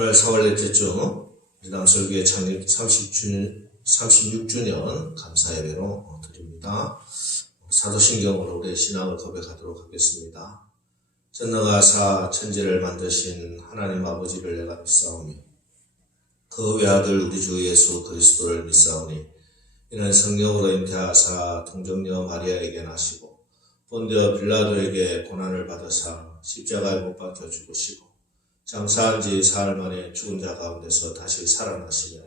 오늘 4월 넷째 주 남설교회 창립 36주년 감사예배로 드립니다. 사도신경으로 우리의 신앙을 고백하도록 하겠습니다. 전능하사 천지를 만드신 하나님 아버지를 내가 믿사오니 그 외아들 우리 주 예수 그리스도를 믿사오니 이는 성령으로 잉태하사 동정녀 마리아에게 나시고 본디오 빌라도에게 고난을 받으사 십자가에 못 박혀 죽으시고 장사한 지 사흘 만에 죽은 자 가운데서 다시 살아나시며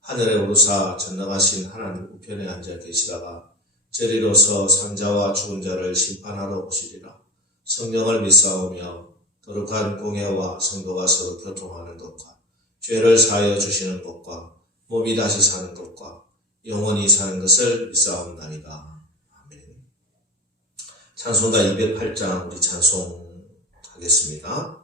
하늘에 오르사 전능하신 하나님 우편에 앉아 계시다가 저리로서 산자와 죽은 자를 심판하러 오시리라. 성령을 믿사오며 거룩한 공예와 성도가 서로 교통하는 것과 죄를 사하여 주시는 것과 몸이 다시 사는 것과 영원히 사는 것을 믿사옵나이다. 아멘. 찬송가 208장 우리 찬송하겠습니다.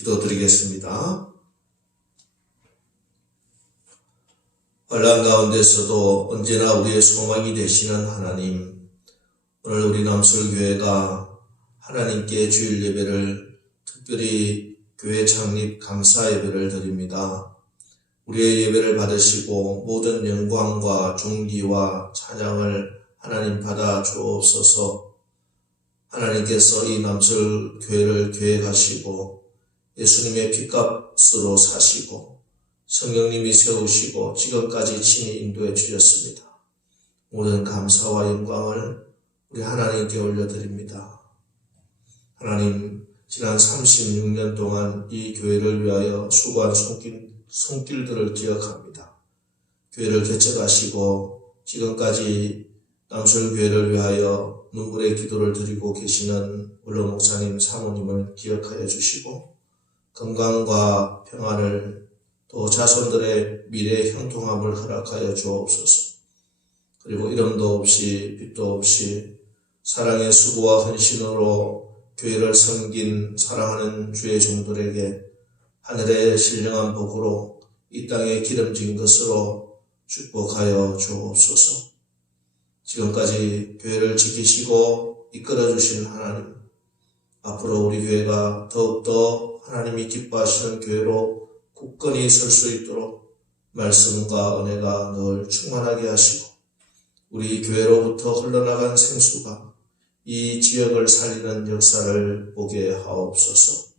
기도드리겠습니다. 환난 가운데서도 언제나 우리의 소망이 되시는 하나님, 오늘 우리 남설교회가 하나님께 주일 예배를 특별히 교회 창립 감사 예배를 드립니다. 우리의 예배를 받으시고 모든 영광과 존귀와 찬양을 하나님 받아 주옵소서. 하나님께서 이 남설교회를 계획하시고 예수님의 핏값으로 사시고 성령님이 세우시고 지금까지 친히 인도해 주셨습니다. 모든 감사와 영광을 우리 하나님께 올려드립니다. 하나님, 지난 36년 동안 이 교회를 위하여 수고한 손길들을 기억합니다. 교회를 개척하시고 지금까지 남설교회를 위하여 눈물의 기도를 드리고 계시는 원로 목사님, 사모님을 기억하여 주시고 건강과 평안을 또 자손들의 미래 형통함을 허락하여 주옵소서. 그리고 이름도 없이 빛도 없이 사랑의 수고와 헌신으로 교회를 섬긴 사랑하는 주의 종들에게 하늘의 신령한 복으로 이 땅에 기름진 것으로 축복하여 주옵소서. 지금까지 교회를 지키시고 이끌어주신 하나님, 앞으로 우리 교회가 더욱더 하나님이 기뻐하시는 교회로 굳건히 설 수 있도록 말씀과 은혜가 늘 충만하게 하시고 우리 교회로부터 흘러나간 생수가 이 지역을 살리는 역사를 보게 하옵소서.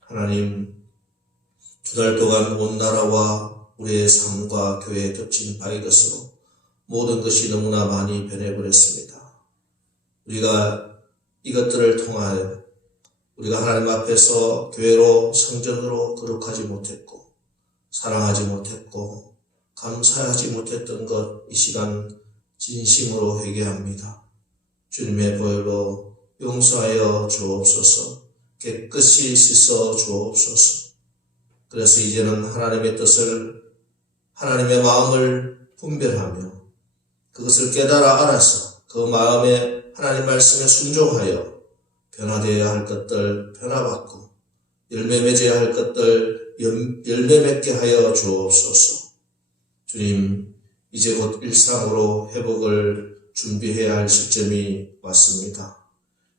하나님, 두 달 동안 온 나라와 우리의 삶과 교회에 덮친 바이러스로 모든 것이 너무나 많이 변해버렸습니다. 우리가 이것들을 통하여 우리가 하나님 앞에서 교회로 성전으로 거룩하지 못했고 사랑하지 못했고 감사하지 못했던 것 이 시간 진심으로 회개합니다. 주님의 보혈로 용서하여 주옵소서. 깨끗이 씻어 주옵소서. 그래서 이제는 하나님의 뜻을, 하나님의 마음을 분별하며 그것을 깨달아 알아서 그 마음에 하나님 말씀에 순종하여 변화되어야 할 것들 변화받고 열매 맺어야 할 것들 열매 맺게 하여 주옵소서. 주님, 이제 곧 일상으로 회복을 준비해야 할 시점이 왔습니다.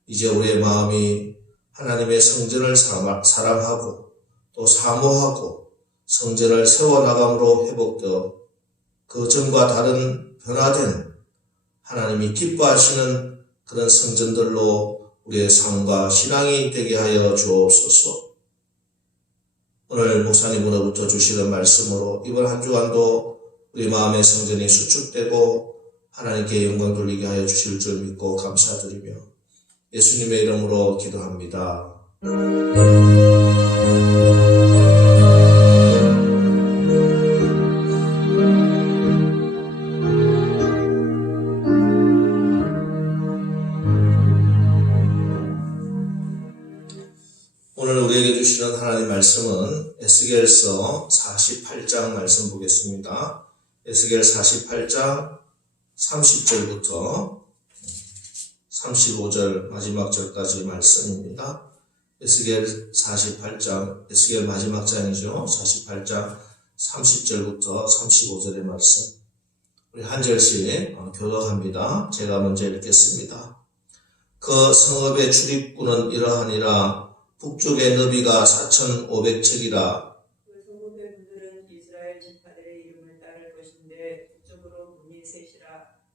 이제 우리의 마음이 하나님의 성전을 사랑하고 또 사모하고 성전을 세워나감으로 회복되어 그 전과 다른 변화된 하나님이 기뻐하시는 그런 성전들로 우리의 삶과 신앙이 되게 하여 주옵소서. 오늘 목사님으로부터 주시는 말씀으로 이번 한 주간도 우리 마음의 성전이 수축되고 하나님께 영광 돌리게 하여 주실 줄 믿고 감사드리며 예수님의 이름으로 기도합니다. 오늘 우리에게 주시는 하나님 말씀은 에스겔서 48장 말씀 보겠습니다. 에스겔 48장 30절부터 35절 마지막 절까지 말씀입니다. 에스겔 48장, 에스겔 마지막 장이죠. 48장 30절부터 35절의 말씀. 우리 한 절씩 교독합니다. 제가 먼저 읽겠습니다. 그 성읍의 출입구는 이러하니라. 북쪽의 너비가 4,500척이라. 그 성읍의 문들은 이스라엘 지파들의 이름을 따를 것인데 북쪽으로 문이 셋이라.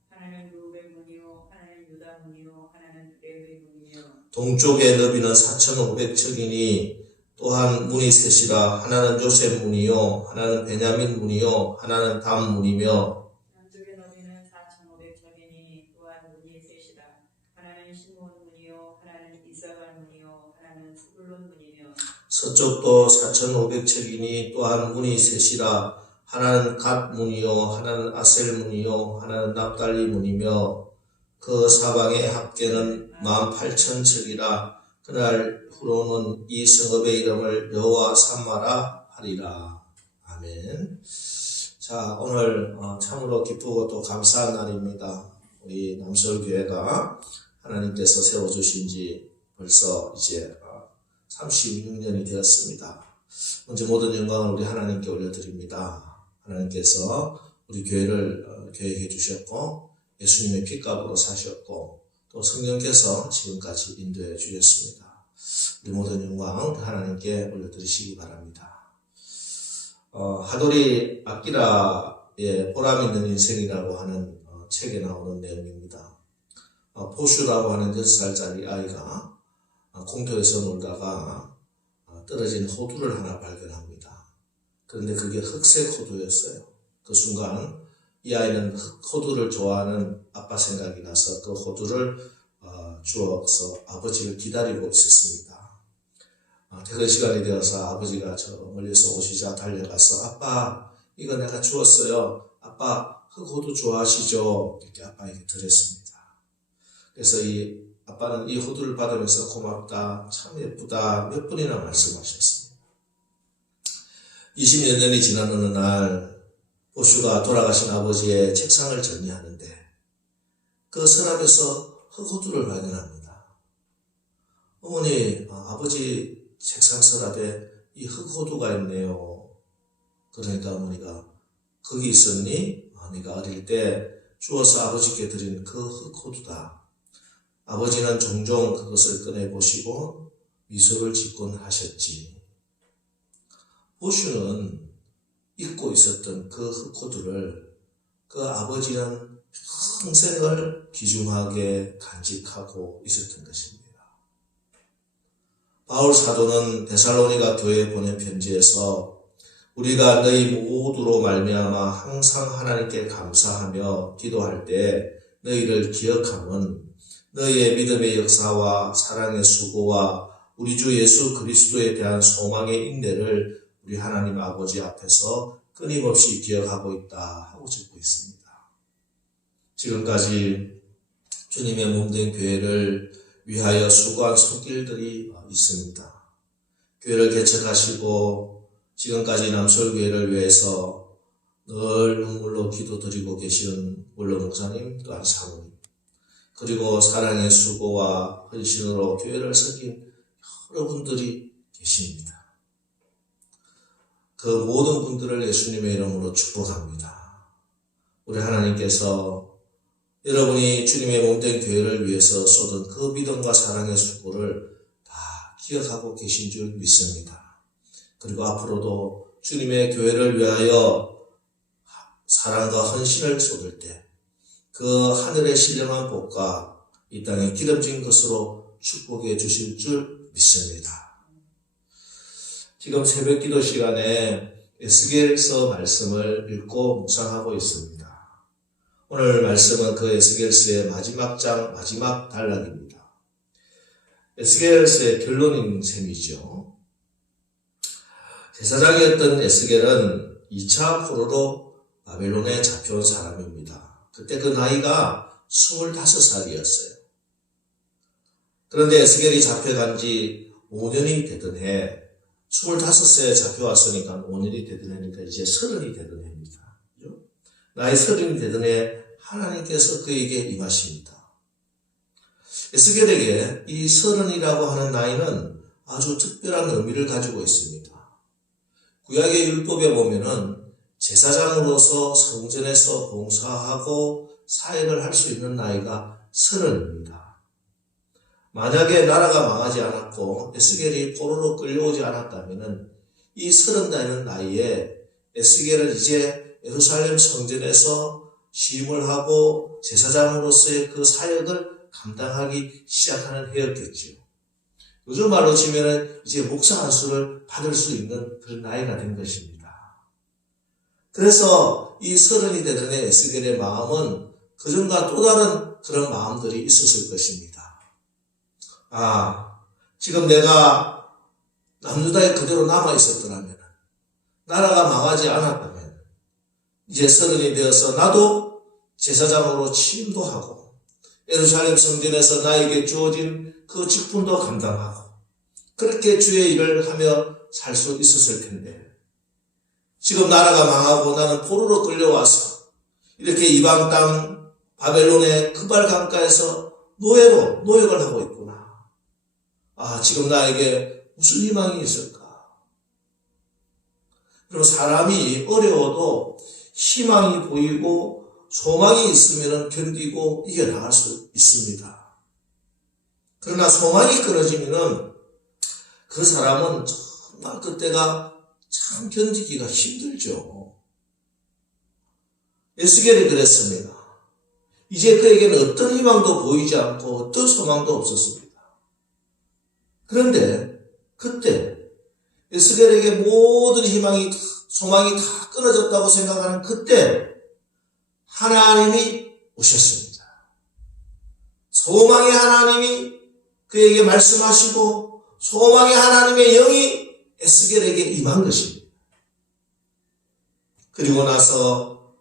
하나는 루벤 문이요 하나는 유다 문이요 하나는 레위 문이요. 동쪽의 너비는 4,500척이니 또한 문이 셋이라. 하나는 요셉 문이요 하나는 베냐민 문이요 하나는 단 문이며. 남쪽의 너비는 4,500척이니 또한 문이 셋이라. 하나는 시몬 문이요 하나는 이사갈 문이요 하나는 스불론 문이며. 서쪽도 4,500척이니 또한 문이 셋이라. 하나는 갓 문이요 하나는 아셀 문이요 하나는 납달리 문이며. 그 사방의 합계는 18,000척이라. 그날 후로는 이 성읍의 이름을 여호와 삼마라 하리라. 아멘. 자, 오늘 참으로 기쁘고 또 감사한 날입니다. 우리 남서울교회가 하나님께서 세워주신 지 벌써 이제 36년이 되었습니다. 먼저 모든 영광을 우리 하나님께 올려드립니다. 하나님께서 우리 교회를 계획해 주셨고 예수님의 피값으로 사셨고 또 성령께서 지금까지 인도해 주셨습니다. 우리 모든 영광 하나님께 올려드리시기 바랍니다. 하도리 아키라의 보람 있는 인생이라고 하는 책에 나오는 내용입니다. 포슈라고 하는 6살짜리 아이가 공터에서 놀다가 떨어진 호두를 하나 발견합니다. 그런데 그게 흑색 호두였어요. 그 순간 이 아이는 호두를 좋아하는 아빠 생각이 나서 그 호두를 주워서 아버지를 기다리고 있었습니다. 퇴근 시간이 되어서 아버지가 저 멀리서 오시자 달려가서 아빠 이거 내가 주웠어요. 아빠 흑호두 좋아하시죠? 이렇게 아빠에게 드렸습니다. 그래서 이 아빠는 이 호두를 받으면서 고맙다, 참 예쁘다 몇 번이나 말씀하셨습니다. 20여 년이 지난 어느 날 보슈가 돌아가신 아버지의 책상을 정리하는데 그 서랍에서 흑호두를 발견합니다. 어머니, 아버지 책상 서랍에 이 흑호두가 있네요. 그러니까 어머니가 거기 있었니? 네가 어릴 때 주워서 아버지께 드린 그 흑호두다. 아버지는 종종 그것을 꺼내보시고 미소를 짓곤 하셨지. 보슈는 잊고 있었던 그 흑호두를 그 아버지는 평생을 귀중하게 간직하고 있었던 것입니다. 바울 사도는 데살로니가 교회에 보낸 편지에서 우리가 너희 모두로 말미암아 항상 하나님께 감사하며 기도할 때 너희를 기억함은 너희의 믿음의 역사와 사랑의 수고와 우리 주 예수 그리스도에 대한 소망의 인내를 우리 하나님 아버지 앞에서 끊임없이 기억하고 있다 하고 적고 있습니다. 지금까지 주님의 몸된 교회를 위하여 수고한 손길들이 있습니다. 교회를 개척하시고 지금까지 남솔교회를 위해서 늘 눈물로 기도드리고 계시는 원로 목사님 또한 사모님, 그리고 사랑의 수고와 헌신으로 교회를 섬긴 여러분들이 계십니다. 그 모든 분들을 예수님의 이름으로 축복합니다. 우리 하나님께서 여러분이 주님의 몸된 교회를 위해서 쏟은 그 믿음과 사랑의 수고를 다 기억하고 계신 줄 믿습니다. 그리고 앞으로도 주님의 교회를 위하여 사랑과 헌신을 쏟을 때 그 하늘의 신령한 복과 이 땅에 기름진 것으로 축복해 주실 줄 믿습니다. 지금 새벽 기도 시간에 에스겔서 말씀을 읽고 묵상하고 있습니다. 오늘 말씀은 그 에스겔서의 마지막 장, 마지막 단락입니다. 에스겔서의 결론인 셈이죠. 제사장이었던 에스겔은 2차 포로로 바벨론에 잡혀온 사람입니다. 그때 그 나이가 25살이었어요. 그런데 에스겔이 잡혀간 지 5년이 되던 해, 25세에 잡혀왔으니까 5년이 되던 해니까 이제 30이 되던 해입니다. 그죠? 나이 30이 되던 해 하나님께서 그에게 임하십니다. 에스겔에게 이 30이라고 하는 나이는 아주 특별한 의미를 가지고 있습니다. 구약의 율법에 보면은 제사장으로서 성전에서 봉사하고 사역을 할 수 있는 나이가 30입니다. 만약에 나라가 망하지 않았고 에스겔이 포로로 끌려오지 않았다면 이 30 나이에 에스겔은 이제 예루살렘 성전에서 취임을 하고 제사장으로서의 그 사역을 감당하기 시작하는 해였겠죠. 요즘 말로 치면은 이제 목사 안수를 받을 수 있는 그런 나이가 된 것입니다. 그래서 이 30이 되던 해 에스겔의 마음은 그전과 또 다른 그런 마음들이 있었을 것입니다. 지금 내가 남유다에 그대로 남아있었더라면, 나라가 망하지 않았다면, 이제 30이 되어서 나도 제사장으로 취임도 하고, 예루살렘 성전에서 나에게 주어진 그 직분도 감당하고, 그렇게 주의 일을 하며 살 수 있었을 텐데, 지금 나라가 망하고 나는 포로로 끌려와서 이렇게 이방 땅 바벨론의 그발 강가에서 노역을 하고 있구나. 지금 나에게 무슨 희망이 있을까? 그럼 사람이 어려워도 희망이 보이고 소망이 있으면 견디고 이겨나갈 수 있습니다. 그러나 소망이 끊어지면 그 사람은 정말 그때가 참 견디기가 힘들죠. 에스겔이 그랬습니다. 이제 그에게는 어떤 희망도 보이지 않고 어떤 소망도 없었습니다. 그런데 그때 에스겔에게 모든 희망이, 소망이 다 끊어졌다고 생각하는 그때 하나님이 오셨습니다. 소망의 하나님이 그에게 말씀하시고 소망의 하나님의 영이 에스겔에게 임한 것입니다. 그리고 나서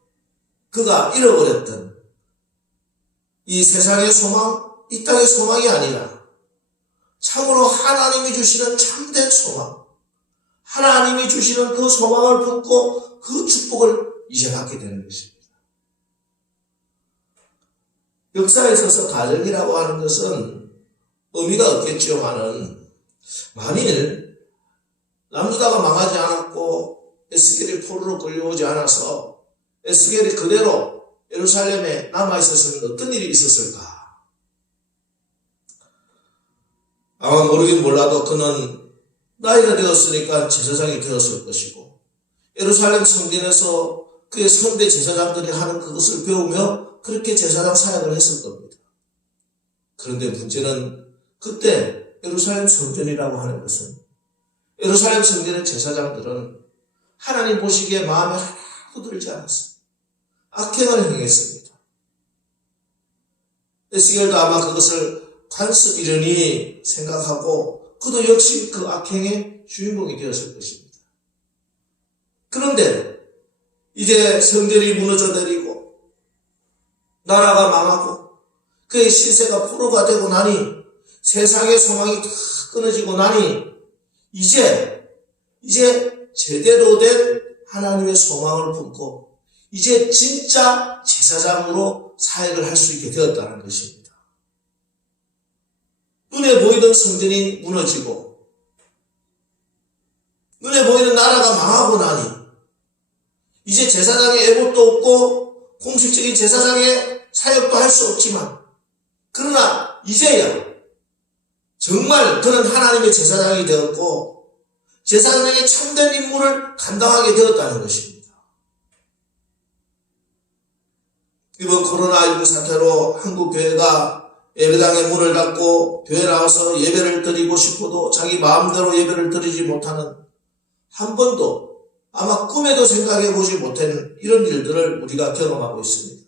그가 잃어버렸던 이 세상의 소망, 이 땅의 소망이 아니라 참으로 하나님이 주시는 참된 소망, 하나님이 주시는 그 소망을 붙고 그 축복을 이제 받게 되는 것입니다. 역사에 있어서 가정이라고 하는 것은 의미가 없겠지만은 만일 남유다가 망하지 않았고 에스겔이 포로로 끌려오지 않아서 에스겔이 그대로 예루살렘에 남아있었으면 어떤 일이 있었을까? 아마 모르긴 몰라도 그는 나이가 되었으니까 제사장이 되었을 것이고 예루살렘 성전에서 그의 선대 제사장들이 하는 그것을 배우며 그렇게 제사장 사역을 했을 겁니다. 그런데 문제는 그때 예루살렘 성전이라고 하는 것은 예루살렘 성전의 제사장들은 하나님 보시기에 마음에 하나도 들지 않았습니다. 악행을 행했습니다. 에스겔도 아마 그것을 관습이려니 생각하고 그도 역시 그 악행의 주인공이 되었을 것입니다. 그런데 이제 성전이 무너져 내리고 나라가 망하고 그의 시세가 포로가 되고 나니 세상의 소망이 다 끊어지고 나니 이제 제대로 된 하나님의 소망을 품고 이제 진짜 제사장으로 사역을 할 수 있게 되었다는 것입니다. 눈에 보이던 성전이 무너지고 눈에 보이는 나라가 망하고 나니 이제 제사장의 애봇도 없고 공식적인 제사장의 사역도 할 수 없지만 그러나 이제야 정말 그는 하나님의 제사장이 되었고 제사장의 참된 임무를 감당하게 되었다는 것입니다. 이번 코로나19 사태로 한국 교회가 예배당의 문을 닫고 교회 나와서 예배를 드리고 싶어도 자기 마음대로 예배를 드리지 못하는 한 번도 아마 꿈에도 생각해보지 못한 이런 일들을 우리가 경험하고 있습니다.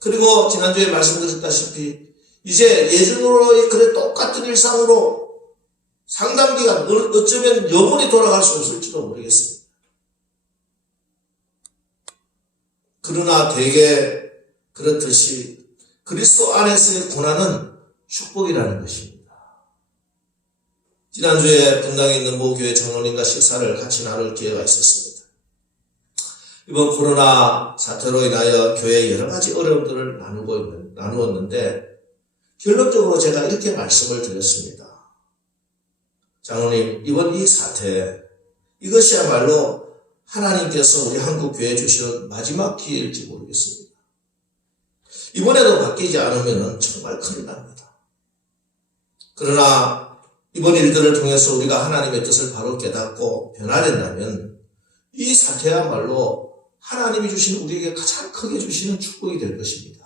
그리고 지난주에 말씀드렸다시피 이제 예전으로의 그래 똑같은 일상으로 상당 기간 어쩌면 영원히 돌아갈 수 없을지도 모르겠습니다. 그러나 대개 그렇듯이 그리스도 안에서의 고난은 축복이라는 것입니다. 지난주에 분당에 있는 모 교회 장로님과 식사를 같이 나눌 기회가 있었습니다. 이번 코로나 사태로 인하여 교회에 여러 가지 어려움들을 나누었는데 결론적으로 제가 이렇게 말씀을 드렸습니다. 장로님, 이번 이 사태, 이것이야말로 하나님께서 우리 한국 교회에 주시는 마지막 기회일지 모르겠습니다. 이번에도 바뀌지 않으면 정말 큰일 납니다. 그러나 이번 일들을 통해서 우리가 하나님의 뜻을 바로 깨닫고 변화된다면 이 사태야말로 하나님이 주신 우리에게 가장 크게 주시는 축복이 될 것입니다.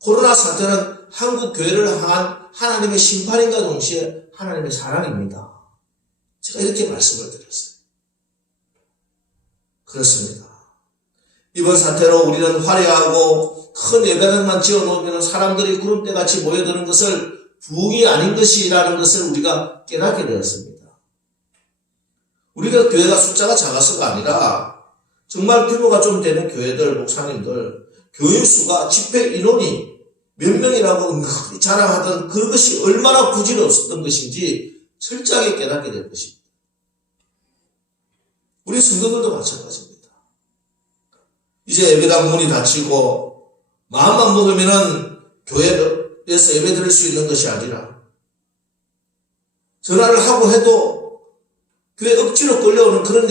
코로나 사태는 한국 교회를 향한 하나님의 심판인과 동시에 하나님의 사랑입니다. 제가 이렇게 말씀을 드렸어요. 그렇습니다. 이번 사태로 우리는 화려하고 큰 예배당만 지어놓으면 사람들이 구름대같이 모여드는 것을 부흥이 아닌 것이라는 것을 우리가 깨닫게 되었습니다. 우리가 교회가 숫자가 작아서가 아니라 정말 규모가 좀 되는 교회들, 목사님들, 교인 수가 집회 인원이 몇 명이라고 은근히 자랑하던 그것이 얼마나 부질없었던 것인지 철저하게 깨닫게 될 것입니다. 우리 성도들도 마찬가지입니다. 이제 예배당 문이 닫히고 마음만 먹으면은 교회에서 예배 드릴 수 있는 것이 아니라 전화를 하고 해도 교회 억지로 끌려오는 그런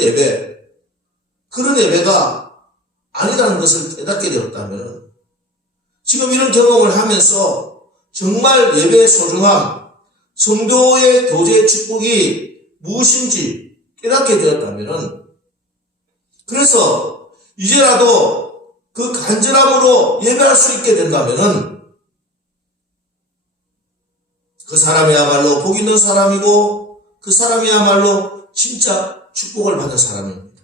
예배가 아니라는 것을 깨닫게 되었다면 지금 이런 경험을 하면서 정말 예배의 소중함, 성도의 교제의 축복이 무엇인지 깨닫게 되었다면 그래서 이제라도 그 간절함으로 예배할 수 있게 된다면 그 사람이야말로 복 있는 사람이고 그 사람이야말로 진짜 축복을 받은 사람입니다.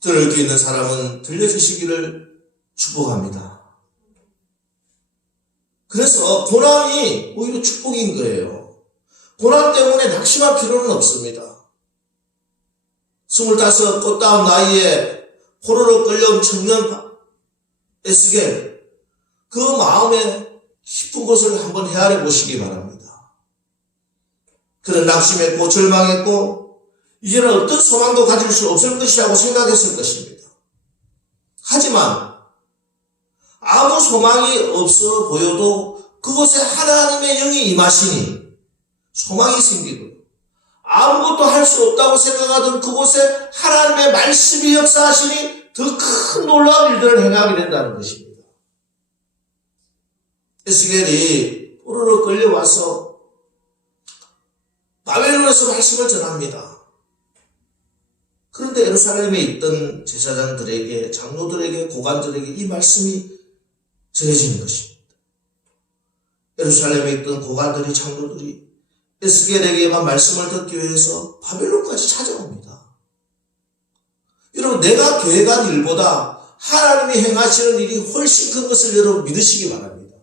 들을 귀 있는 사람은 들려주시기를 축복합니다. 그래서 고난이 오히려 축복인 거예요. 고난 때문에 낙심할 필요는 없습니다. 25 꽃다운 나이에 포로로 끌려온 청년 에스겔, 그 마음에 깊은 것을 한번 헤아려 보시기 바랍니다. 그는 낙심했고 절망했고 이제는 어떤 소망도 가질 수 없을 것이라고 생각했을 것입니다. 하지만 아무 소망이 없어 보여도 그곳에 하나님의 영이 임하시니 소망이 생기고 아무것도 할 수 없다고 생각하던 그곳에 하나님의 말씀이 역사하시니 더 큰 놀라운 일들을 행하게 된다는 것입니다. 에스겔이 포로로 끌려와서 바벨론에서 말씀을 전합니다. 그런데 예루살렘에 있던 제사장들에게, 장로들에게, 고관들에게 이 말씀이 전해지는 것입니다. 예루살렘에 있던 고관들이, 장로들이 에스겔에게만 말씀을 듣기 위해서 바벨론까지 찾아옵니다. 여러분, 내가 계획한 일보다 하나님이 행하시는 일이 훨씬 큰 것을 여러분 믿으시기 바랍니다.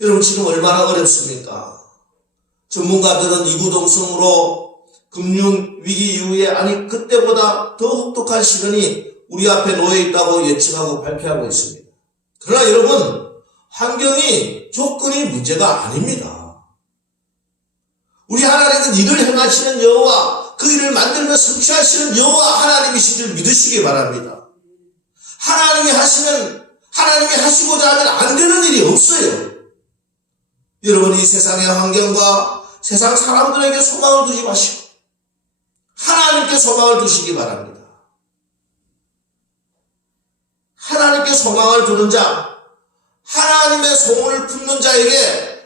여러분, 지금 얼마나 어렵습니까? 전문가들은 이구동성으로 금융위기 이후에 아니 그때보다 더 혹독한 시련이 우리 앞에 놓여 있다고 예측하고 발표하고 있습니다. 그러나 여러분, 환경이 조건이 문제가 아닙니다. 우리 하나님은 이를 행하시는 여호와, 그 일을 만들며 성취하시는 여호와 하나님이신 줄 믿으시기 바랍니다. 하나님이 하시고자 하면 안 되는 일이 없어요. 여러분, 이 세상의 환경과 세상 사람들에게 소망을 두지 마시고 하나님께 소망을 두시기 바랍니다. 하나님께 소망을 두는 자, 하나님의 소원을 품는 자에게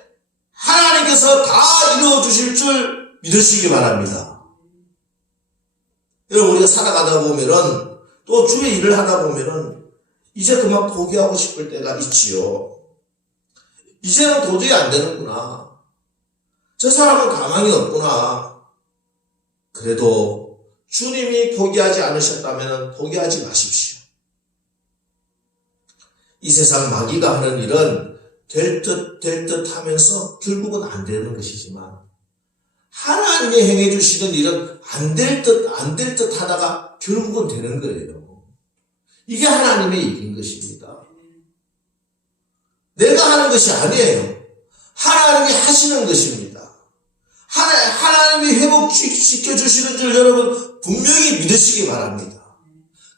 하나님께서 다 이루어주실 줄 믿으시기 바랍니다. 여러분, 우리가 살아가다 보면은, 또 주의 일을 하다 보면은 이제 그만 포기하고 싶을 때가 있지요. 이제는 도저히 안 되는구나. 저 사람은 가망이 없구나. 그래도 주님이 포기하지 않으셨다면 포기하지 마십시오. 이 세상 마귀가 하는 일은 될 듯 하면서 결국은 안 되는 것이지만, 하나님이 행해 주시는 일은 안 될 듯 하다가 결국은 되는 거예요. 이게 하나님의 일인 것입니다. 내가 하는 것이 아니에요. 하나님이 하시는 것입니다. 하나님이 회복시켜 주시는 줄 여러분 분명히 믿으시기 바랍니다.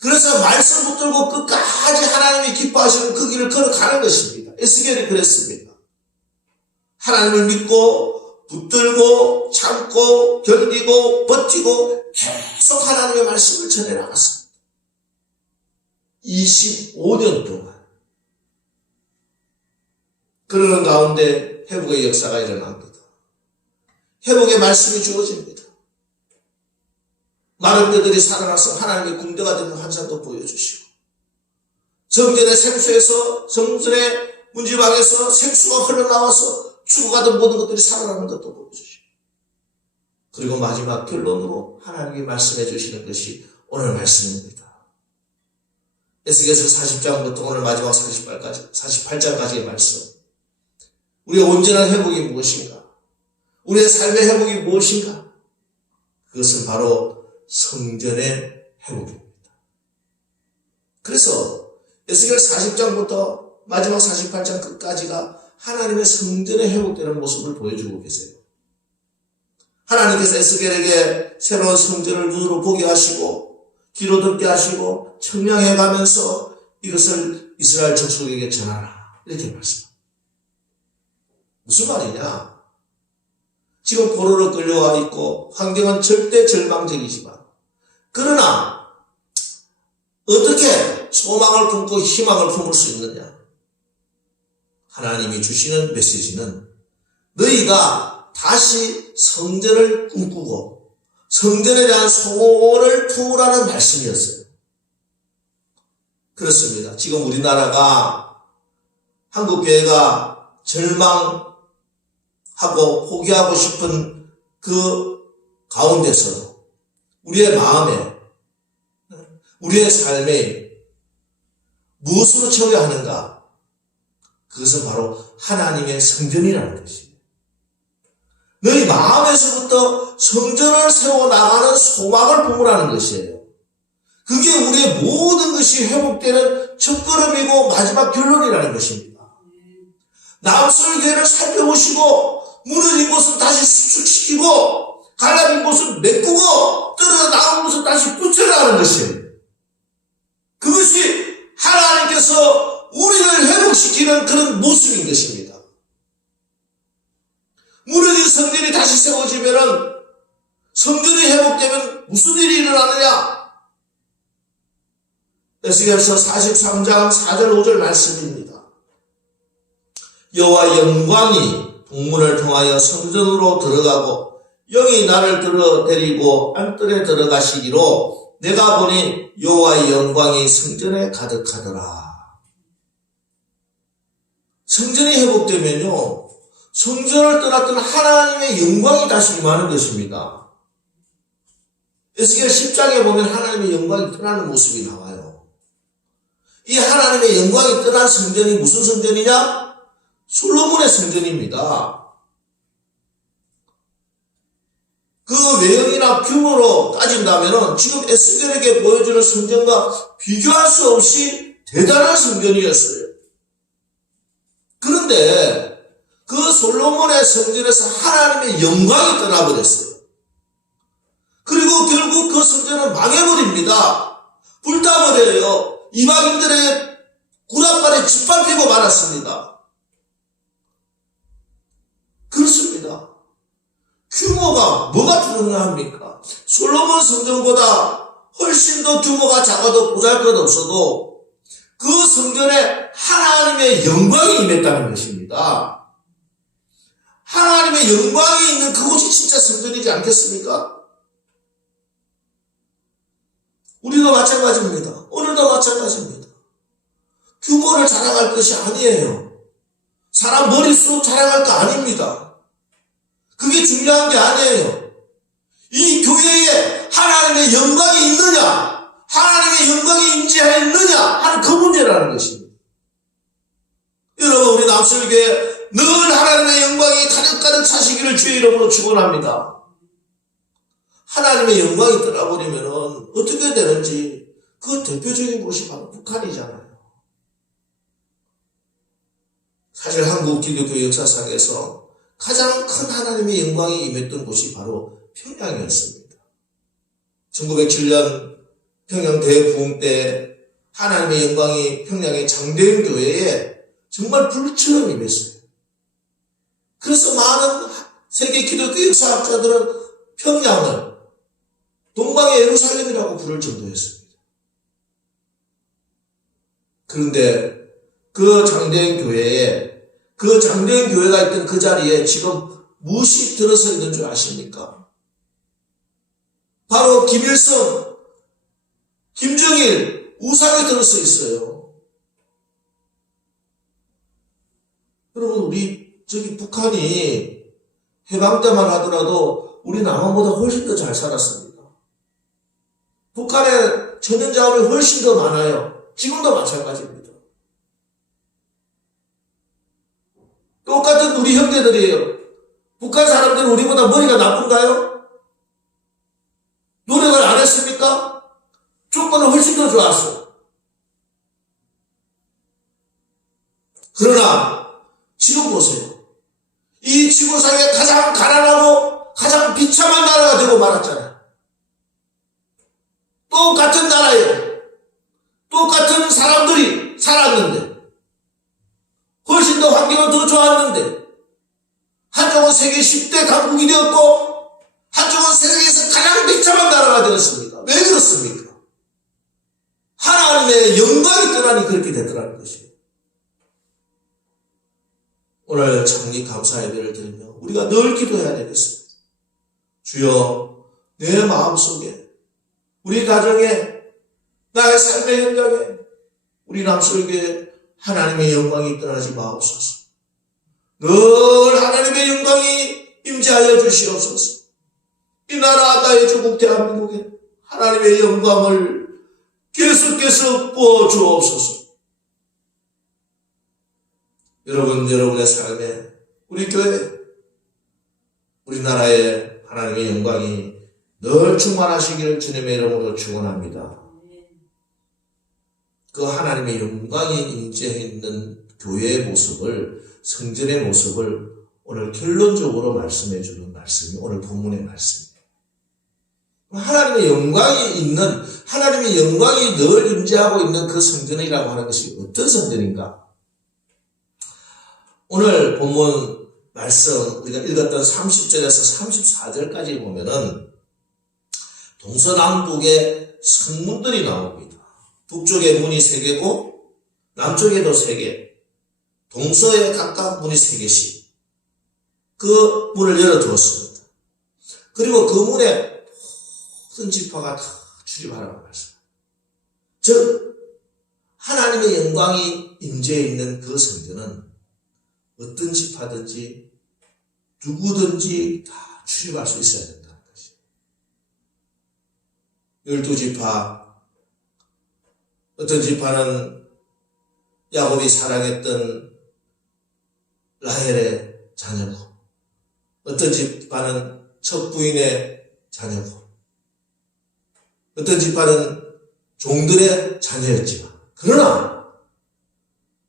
그래서 말씀 붙들고 끝까지 하나님이 기뻐하시는 그 길을 걸어가는 것입니다. 에스겔이 그랬습니다. 하나님을 믿고 붙들고 참고 견디고 버티고 계속 하나님의 말씀을 전해 나갔습니다. 25년 동안. 그러는 가운데 회복의 역사가 일어납니다. 회복의 말씀이 주어집니다. 마른 뼈들이 살아나서 하나님의 군대가 되는 환상도 보여주시고, 성전의 생수에서, 성전의 문지방에서 생수가 흘러나와서 죽어가던 모든 것들이 살아나는 것도 보여주시고, 그리고 마지막 결론으로 하나님이 말씀해 주시는 것이 오늘 말씀입니다. 에스겔서 40장부터 오늘 마지막 48장까지의 말씀. 우리의 온전한 회복이 무엇인가? 우리의 삶의 회복이 무엇인가? 그것은 바로 성전의 회복입니다. 그래서 에스겔 40장부터 마지막 48장 끝까지가 하나님의 성전의 회복되는 모습을 보여주고 계세요. 하나님께서 에스겔에게 새로운 성전을 눈으로 보게 하시고 귀로 듣게 하시고 청량해가면서 이것을 이스라엘 족속에게 전하라, 이렇게 말씀합니다. 무슨 말이냐? 지금 포로로 끌려와 있고 환경은 절대 절망적이지만, 그러나 어떻게 소망을 품고 희망을 품을 수 있느냐? 하나님이 주시는 메시지는 너희가 다시 성전을 꿈꾸고 성전에 대한 소원을 품으라는 말씀이었어요. 그렇습니다. 지금 우리나라가, 한국교회가 절망하고 포기하고 싶은 그 가운데서 우리의 마음에, 우리의 삶에 무엇으로 채워야 하는가? 그것은 바로 하나님의 성전이라는 것입니다. 너희 마음에서부터 성전을 세워나가는 소망을 품으라는 것이에요. 그게 우리의 모든 것이 회복되는 첫걸음이고 마지막 결론이라는 것입니다. 남설교회를 살펴보시고 무너진 곳은 다시 수축시키고 갈라진 곳은 메꾸고 떨어져 나온 곳은 다시 붙여나가는 것이에요. 그것이 하나님께서 우리를 회복시키는 그런 모습인 것입니다. 무너진 성전이 다시 세워지면은, 성전이 회복되면 무슨 일이 일어나느냐? 에스겔서 43장 4절 5절 말씀입니다. 여호와 영광이 동문을 통하여 성전으로 들어가고 영이 나를 데리고 안뜰에 들어가시기로 내가 보니 여호와의 영광이 성전에 가득하더라. 성전이 회복되면요, 성전을 떠났던 하나님의 영광이 다시 임하는 것입니다. 에스겔 10장에 보면 하나님의 영광이 떠나는 모습이 나와요. 이 하나님의 영광이 떠난 성전이 무슨 성전이냐? 솔로몬의 성전입니다. 그 외형이나 규모로 따진다면 지금 에스겔에게 보여주는 성전과 비교할 수 없이 대단한 성전이었어요. 그런데 그 솔로몬의 성전에서 하나님의 영광이 떠나버렸어요. 그리고 결국 그 성전은 망해버립니다. 불타버려요. 이방인들의 구란발에 짓밟히고 말았습니다. 그렇습니다. 규모가 뭐가 중요합니까? 솔로몬 성전보다 훨씬 더 규모가 작아도 보잘것없어도 그 성전에 하나님의 영광이 임했다는 것입니다. 하나님의 영광이 있는 그곳이 진짜 성전이지 않겠습니까? 우리도 마찬가지입니다. 오늘도 마찬가지입니다. 규모를 자랑할 것이 아니에요. 사람 머릿수 자랑할 거 아닙니다. 그게 중요한 게 아니에요. 이 교회에 하나님의 영광이 있느냐, 하나님의 영광이 임재했느냐 하는 그 문제라는 것입니다. 여러분, 우리 남설교회 늘 하나님의 영광이 가득가득 차시기를 주의 이름으로 축원합니다. 하나님의 영광이 떠나버리면 어떻게 되는지 그 대표적인 곳이 바로 북한이잖아요. 사실 한국 기독교 역사상에서 가장 큰 하나님의 영광이 임했던 곳이 바로 평양이었습니다. 1907년 평양 대부흥 때 하나님의 영광이 평양의 장대현 교회에 정말 불처럼 임했어요. 그래서 많은 세계 기독교 역사학자들은 평양을 동방의 예루살렘이라고 부를 정도였습니다. 그런데 그 장대현 교회가 있던 그 자리에 지금 무엇이 들어서 있는 줄 아십니까? 바로 김일성, 김정일 우상이 들어서 있어요. 여러분, 우리 북한이 해방 때만 하더라도 우리 남한보다 훨씬 더 잘 살았습니다. 북한의 천연자원이 훨씬 더 많아요. 지금도 마찬가지입니다. 똑같은 우리 형제들이에요. 북한 사람들은 우리보다 머리가 나쁜가요? 노력을 안 했습니까? 조건은 훨씬 더 좋았어요. 그러나 지금 보세요. 이 지구상에 가장 가난하고 가장 비참한 나라가 되고 말았잖아요. 똑같은 나라에 똑같은 사람들이 살았는데 훨씬 더 환경은 더 좋았는데 한쪽은 세계 10대 강국이 되었고 한쪽은 세계에서 가장 비참한 나라가 되었습니다. 왜 그렇습니까? 하나님의 영광이 떠나니 그렇게 됐더라는 것이에요. 오늘 창립 감사 예배를 드리며 우리가 늘 기도해야 되겠습니다. 주여, 내 마음속에 우리 가정에 나의 삶의 현장에 우리 남설교에 하나님의 영광이 떠나지 마옵소서. 늘 하나님의 영광이 임재하여 주시옵소서. 이 나라 나의 조국 대한민국에 하나님의 영광을 계속해서 부어 주옵소서. 여러분의 삶에 우리 교회, 우리나라에 하나님의 영광이 늘 충만하시기를 주님의 이름으로 축원합니다. 그 하나님의 영광이 임재해 있는 교회의 모습을, 성전의 모습을 오늘 결론적으로 말씀해 주는 말씀이 오늘 본문의 말씀입니다. 하나님의 영광이 있는, 하나님의 영광이 늘 임재하고 있는 그 성전이라고 하는 것이 어떤 성전인가? 오늘 본문 말씀 우리가 읽었던 30절에서 34절까지 보면은 동서남북의 성문들이 나옵니다. 북쪽에 문이 3개고 남쪽에도 3개, 동서에 각각 문이 3개씩 그 문을 열어두었습니다. 그리고 그 문에 모든 지파가 다 출입하라고 말씀. 즉 하나님의 영광이 임재해 있는 그 성전은 어떤 지파든지 누구든지 다 출입할 수 있어야 된다는 것이에요. 12지파, 어떤 지파는 야곱이 사랑했던 라헬의 자녀고, 어떤 지파는 첫 부인의 자녀고, 어떤 지파는 종들의 자녀였지만, 그러나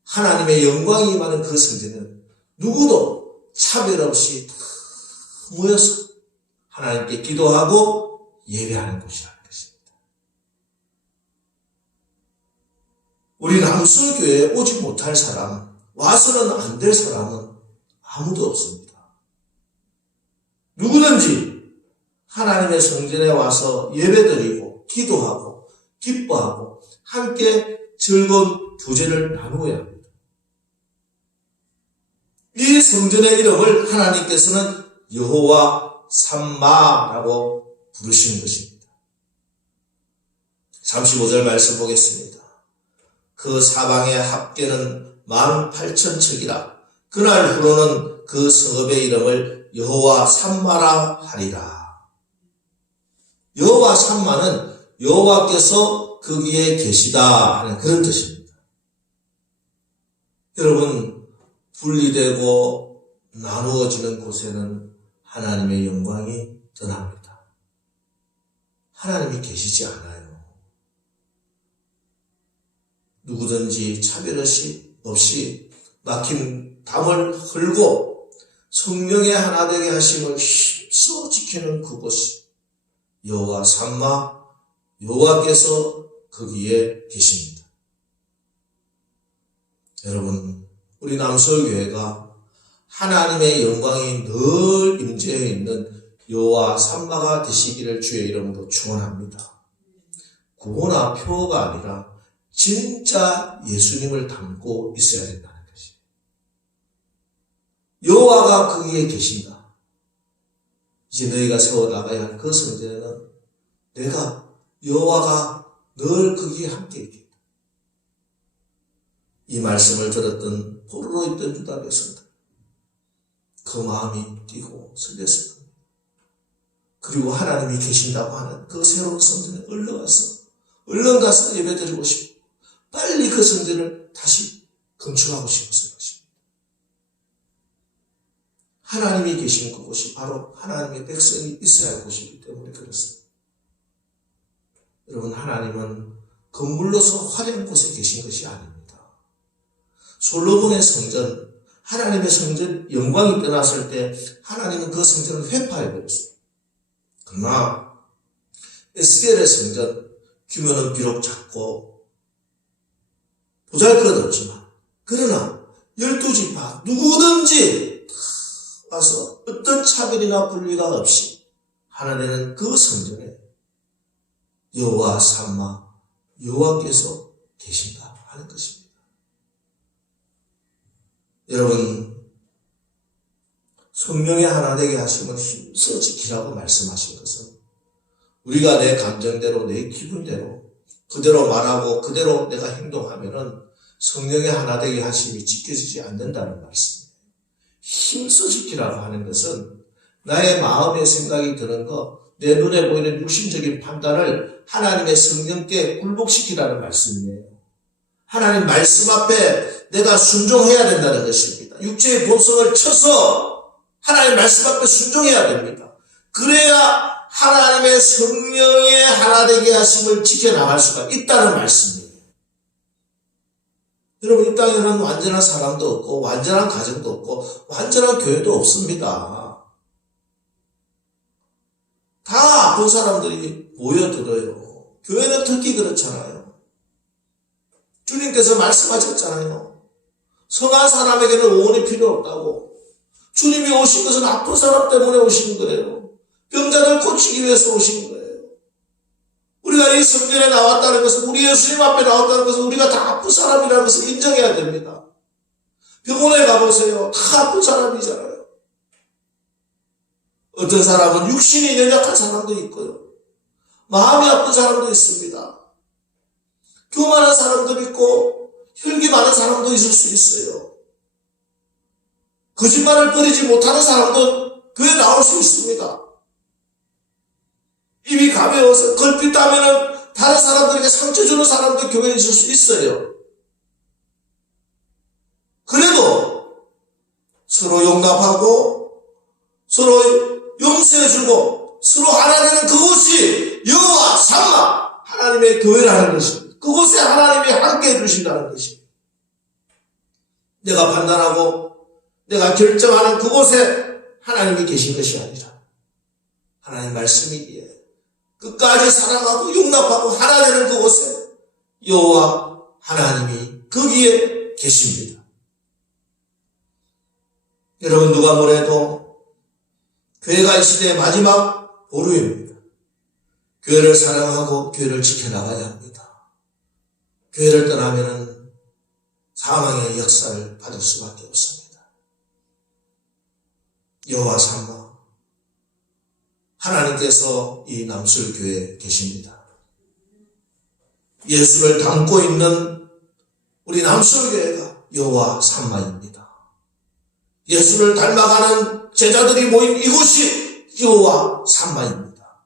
하나님의 영광이 임하는 그 성전은 누구도 차별 없이 다 모여서 하나님께 기도하고 예배하는 곳이라는 것입니다. 우리 남수교회에 오지 못할 사람, 와서는 안 될 사람은 아무도 없습니다. 누구든지 하나님의 성전에 와서 예배드리고 기도하고 기뻐하고 함께 즐거운 교제를 나누어야 합니다. 이 성전의 이름을 하나님께서는 여호와 삼마라고 부르시는 것입니다. 35절 말씀 보겠습니다. 그 사방의 합계는 18,000척이라. 그날 후로는 그 성읍의 이름을 여호와 삼마라 하리라. 여호와 삼마는 여호와께서 거기에 계시다 하는 그런 뜻입니다. 여러분, 분리되고 나누어지는 곳에는 하나님의 영광이 떠납니다. 하나님이 계시지 않아요. 누구든지 차별 없이 막힌 담을 흘고 성령의 하나 되게 하심을 힘써 지키는 그곳이 여호와 삼마, 여호와께서 거기에 계십니다. 여러분, 우리 남서교회가 하나님의 영광이 늘 임재해 있는 여호와 삼마가 되시기를 주의 이름으로 축원합니다. 구호나 표가 아니라 진짜 예수님을 담고 있어야 된다는 것이에요. 여호와가 거기에 계신다. 이제 너희가 세워나가야 할 그 성전에는 내가 여호와가 늘 거기에 함께 있겠다. 이 말씀을 들었던 포로로 있던 유다 백성들, 그 마음이 뛰고 설렜을 겁니다. 그리고 하나님이 계신다고 하는 그 새로운 성전에 얼른 가서 예배드리고 싶고 빨리 그 성전을 다시 건축하고 싶었을 것입니다. 하나님이 계신 그곳이 바로 하나님의 백성이 있어야 할 곳이기 때문에 그렇습니다. 여러분, 하나님은 건물로서 화려한 곳에 계신 것이 아닙니다. 솔로몬의 성전, 하나님의 성전 영광이 떠났을 때 하나님은 그 성전을 회파해버렸어요. 그러나 에스겔의 성전 규모는 비록 작고 보잘것없지만, 그러나 12지파 누구든지 와서 어떤 차별이나 분리가 없이 하나님은 그 성전에 여호와 삼마, 여호와께서 계신다 하는 것입니다. 여러분, 성령의 하나 되게 하심을 힘써 지키라고 말씀하신 것은 우리가 내 감정대로, 내 기분대로 그대로 말하고 그대로 내가 행동하면은 성령의 하나 되게 하심이 지켜지지 않는다는 말씀이에요. 힘써 지키라고 하는 것은 나의 마음의 생각이 드는 것, 내 눈에 보이는 육신적인 판단을 하나님의 성령께 굴복시키라는 말씀이에요. 하나님 말씀 앞에 내가 순종해야 된다는 것입니다. 육체의 본성을 쳐서 하나님 말씀 앞에 순종해야 됩니다. 그래야 하나님의 성령의 하나 되게 하심을 지켜나갈 수가 있다는 말씀이에요. 여러분, 이 땅에는 완전한 사람도 없고 완전한 가정도 없고 완전한 교회도 없습니다. 다 아픈 사람들이 모여들어요. 교회는 특히 그렇잖아요. 주님께서 말씀하셨잖아요. 성한 사람에게는 오온이 필요 없다고. 주님이 오신 것은 아픈 사람 때문에 오신 거예요. 병자를 고치기 위해서 오신 거예요. 우리가 이 성전에 나왔다는 것은, 우리 예수님 앞에 나왔다는 것은 우리가 다 아픈 사람이라는 것을 인정해야 됩니다. 병원에 가보세요. 다 아픈 사람이잖아요. 어떤 사람은 육신이 연약한 사람도 있고요. 마음이 아픈 사람도 있습니다. 교만한 사람도 있고 혈기 많은 사람도 있을 수 있어요. 거짓말을 버리지 못하는 사람도 교회에 나올 수 있습니다. 입이 가벼워서 걸핏하면은 다른 사람들에게 상처 주는 사람도 교회에 있을 수 있어요. 그래도 서로 용납하고 서로 용서해주고 서로 하나 되는 그곳이 여호와 삼마 하나님의 교회라는 것입니다. 그곳에 하나님이 함께 해주신다는 것입니다. 내가 판단하고 내가 결정하는 그곳에 하나님이 계신 것이 아니라 하나님 말씀이기에 끝까지 사랑하고 용납하고 하나 되는 그곳에 여호와 하나님이 거기에 계십니다. 여러분, 누가 뭐래도 교회가 이 시대의 마지막 보루입니다. 교회를 사랑하고 교회를 지켜나가야 합니다. 교회를 떠나면 사망의 역사를 받을 수밖에 없습니다. 여호와 삼마 하나님께서 이 남술교회에 계십니다. 예수를 담고 있는 우리 남술교회가 여호와 삼마입니다. 예수를 닮아가는 제자들이 모인 이곳이 여호와 삼마입니다.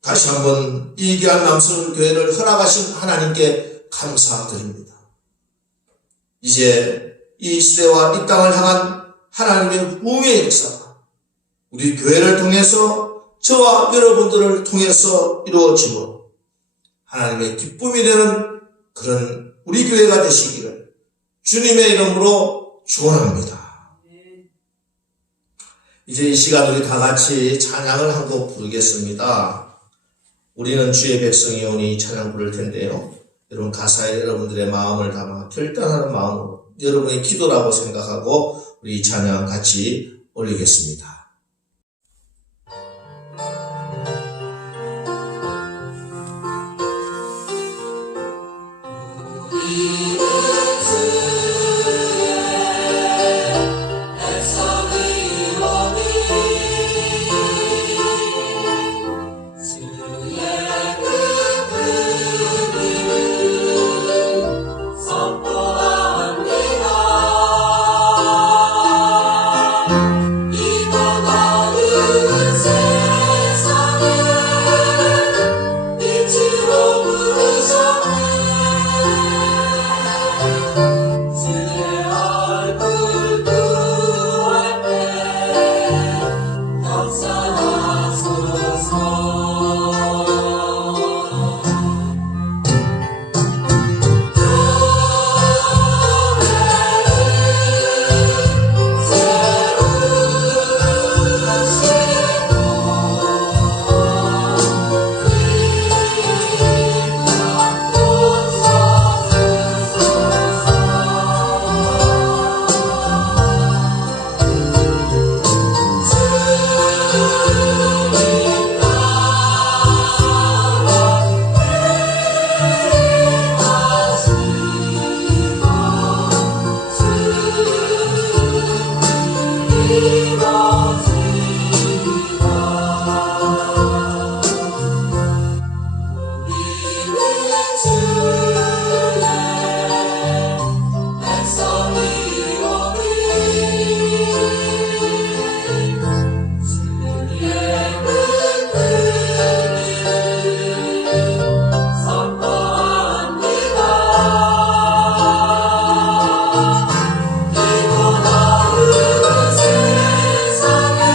다시 한번 이 귀한 남술교회를 허락하신 하나님께 감사드립니다. 이제 이 시대와 이 땅을 향한 하나님의 부흥의 역사가 우리 교회를 통해서 저와 여러분들을 통해서 이루어지고 하나님의 기쁨이 되는 그런 우리 교회가 되시기를 주님의 이름으로 축원합니다. 이제 이 시간 우리 다 같이 찬양을 한 곡 부르겠습니다. 우리는 주의 백성이오니 찬양 부를 텐데요. 여러분 가사에 여러분들의 마음을 담아 결단하는 마음으로 여러분의 기도라고 생각하고 우리 이 찬양 같이 올리겠습니다. 세상에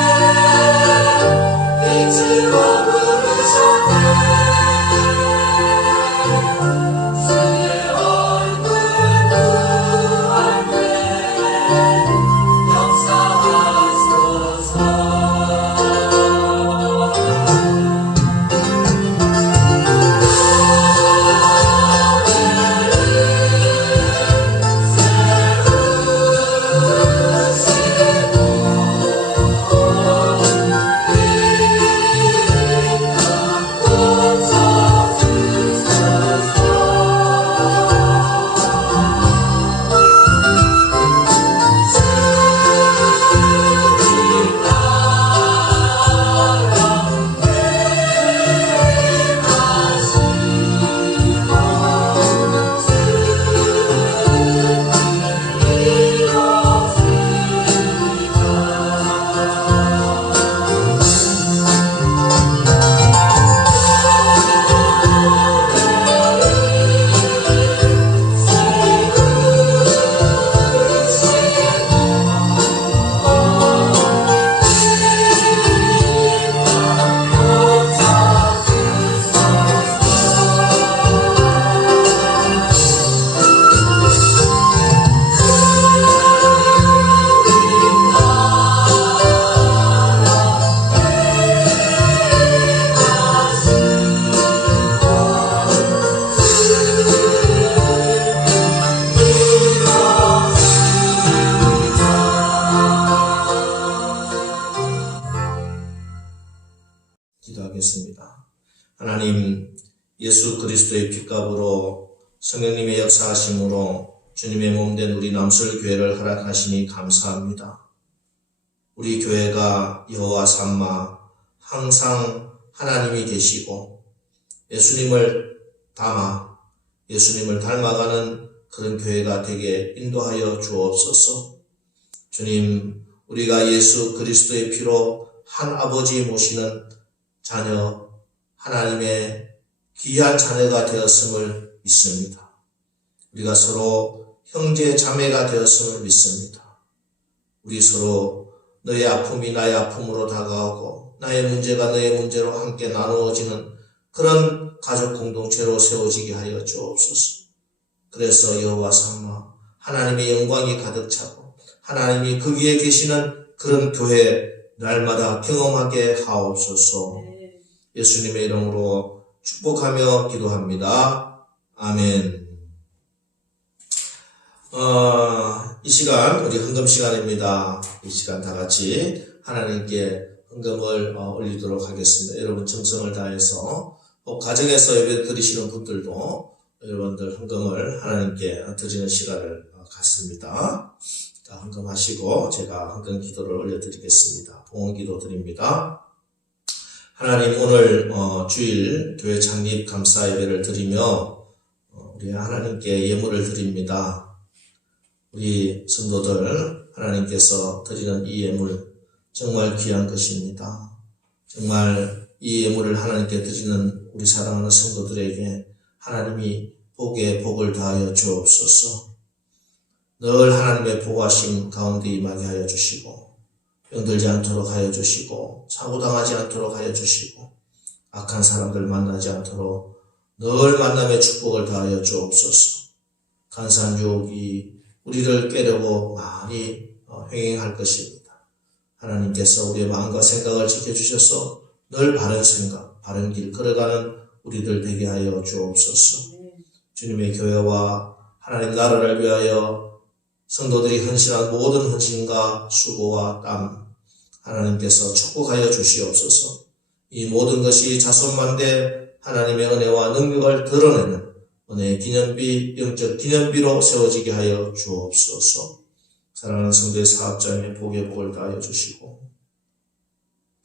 기도하겠습니다. 하나님, 예수 그리스도의 핏값으로 성령님의 역사하심으로 주님의 몸된 우리 남술교회를 허락하시니 감사합니다. 우리 교회가 여호와 삼마 항상 하나님이 계시고 예수님을 닮아가는 그런 교회가 되게 인도하여 주옵소서. 주님, 우리가 예수 그리스도의 피로 한 아버지 모시는 자녀, 하나님의 귀한 자녀가 되었음을 믿습니다. 우리가 서로 형제 자매가 되었음을 믿습니다. 우리 서로 너의 아픔이 나의 아픔으로 다가오고 나의 문제가 너의 문제로 함께 나누어지는 그런 가족 공동체로 세워지게 하여 주옵소서. 그래서 여호와 삼마 하나님의 영광이 가득 차고 하나님이 거기에 계시는 그런 교회 날마다 경험하게 하옵소서. 예수님의 이름으로 축복하며 기도합니다. 아멘. 이 시간 우리 헌금 시간입니다. 이 시간 다 같이 하나님께 헌금을 올리도록 하겠습니다. 여러분 정성을 다해서 가정에서 예배 드리시는 분들도 여러분들 헌금을 하나님께 드리는 시간을 갖습니다. 자, 헌금하시고 제가 헌금 기도를 올려드리겠습니다. 봉헌 기도 드립니다. 하나님, 오늘 주일 교회 창립 감사 예배를 드리며 우리 하나님께 예물을 드립니다. 우리 성도들 하나님께서 드리는 이 예물 정말 귀한 것입니다. 정말 이 예물을 하나님께 드리는 우리 사랑하는 성도들에게 하나님이 복에 복을 더하여 주옵소서. 늘 하나님의 보호하심 가운데 임하게 하여 주시고 병들지 않도록 하여 주시고 사고당하지 않도록 하여 주시고 악한 사람들 만나지 않도록 늘 만남의 축복을 더하여 주옵소서. 간사한 유혹이 우리를 깨려고 많이 횡행할 것입니다. 하나님께서 우리의 마음과 생각을 지켜주셔서 늘 바른 생각, 바른 길 걸어가는 우리들 되게 하여 주옵소서. 주님의 교회와 하나님 나라를 위하여 성도들이 헌신한 모든 헌신과 수고와 땀 하나님께서 축복하여 주시옵소서. 이 모든 것이 자손만대 하나님의 은혜와 능력을 드러내는 은혜의 기념비, 영적 기념비로 세워지게 하여 주옵소서. 사랑하는 성도의 사업장에 복의 복을 다하여 주시고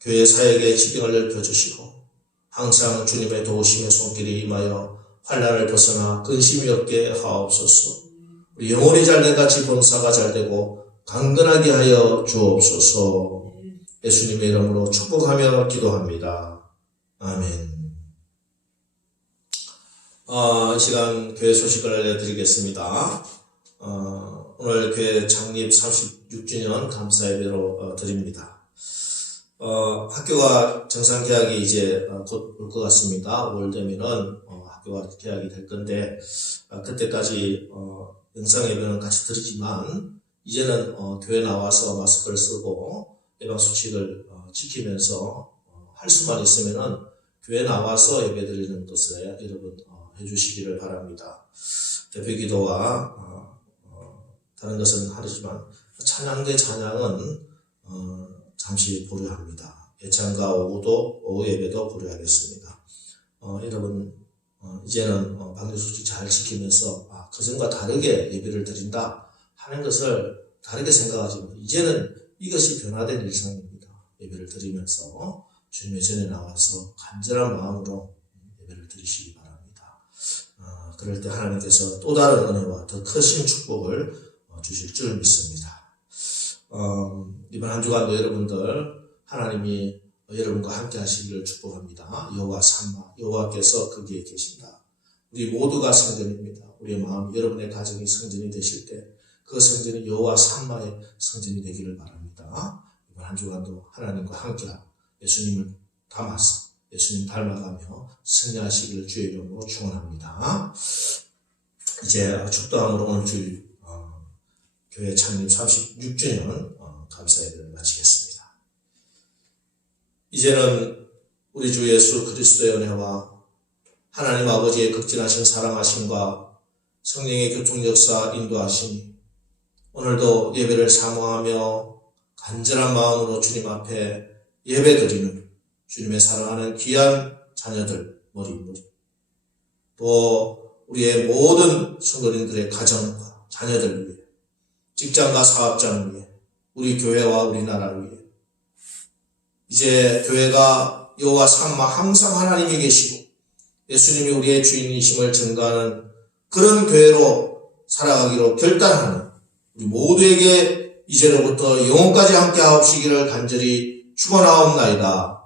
교회 사역에 지경을 넓혀주시고 항상 주님의 도우심의 손길이 임하여 환난을 벗어나 근심이 없게 하옵소서. 우리 영혼이 잘된 같이 범사가 잘되고 강건하게 하여 주옵소서. 예수님의 이름으로 축복하며 기도합니다. 아멘. 이 시간 교회 소식을 알려드리겠습니다. 오늘 교회 창립 36주년 감사예배로 드립니다. 학교가 정상 개학이 이제 곧 올 것 같습니다. 5월 되면은 학교가 개학이 될 건데 그때까지 영상 예배는 같이 드리지만 이제는 교회 나와서 마스크를 쓰고 예방 수칙을 지키면서 할 수만 있으면은 교회 나와서 예배 드리는 것을 여러분 해주시기를 바랍니다. 대표기도와 다른 것은 하지만 찬양 대 찬양은 잠시 보류합니다. 예찬과 오후 예배도 보류하겠습니다. 여러분 이제는 방역수칙 잘 지키면서 그전과 다르게 예배를 드린다 하는 것을 다르게 생각하지 마. 이제는 이것이 변화된 일상입니다. 예배를 드리면서 주님의 전에 나와서 간절한 마음으로 예배를 드리시기 바랍니다. 그럴 때 하나님께서 또 다른 은혜와 더 크신 축복을 주실 줄 믿습니다. 이번 한 주간도 여러분들 하나님이 여러분과 함께 하시기를 축복합니다. 여호와 삼마, 여호와께서 거기에 계신다. 우리 모두가 성전입니다. 우리의 마음, 여러분의 가정이 성전이 되실 때 그 성전이 여호와 삼마의 성전이 되기를 바랍니다. 이번 한 주간도 하나님과 함께 예수님을 담아서 예수님 닮아가며 승리하시기를 주의 이름으로 축원합니다. 이제 축도함으로 오늘 주일 교회 창립 36주년 감사예배를 마치겠습니다. 이제는 우리 주 예수 그리스도의 은혜와 하나님 아버지의 극진하신 사랑하심과 성령의 교통 역사 인도하심이 오늘도 예배를 사모하며 간절한 마음으로 주님 앞에 예배드리는 주님의 사랑하는 귀한 자녀들, 머리 또 우리의 모든 성도님들의 가정과 자녀들 위해, 직장과 사업장을 위해, 우리 교회와 우리나라를 위해, 이제 교회가 여호와 삼마 항상 하나님이 계시고 예수님이 우리의 주인이심을 증거하는 그런 교회로 살아가기로 결단하는 우리 모두에게 이제로부터 영원까지 함께 하옵시기를 간절히 축원하옵나이다.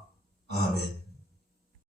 아멘.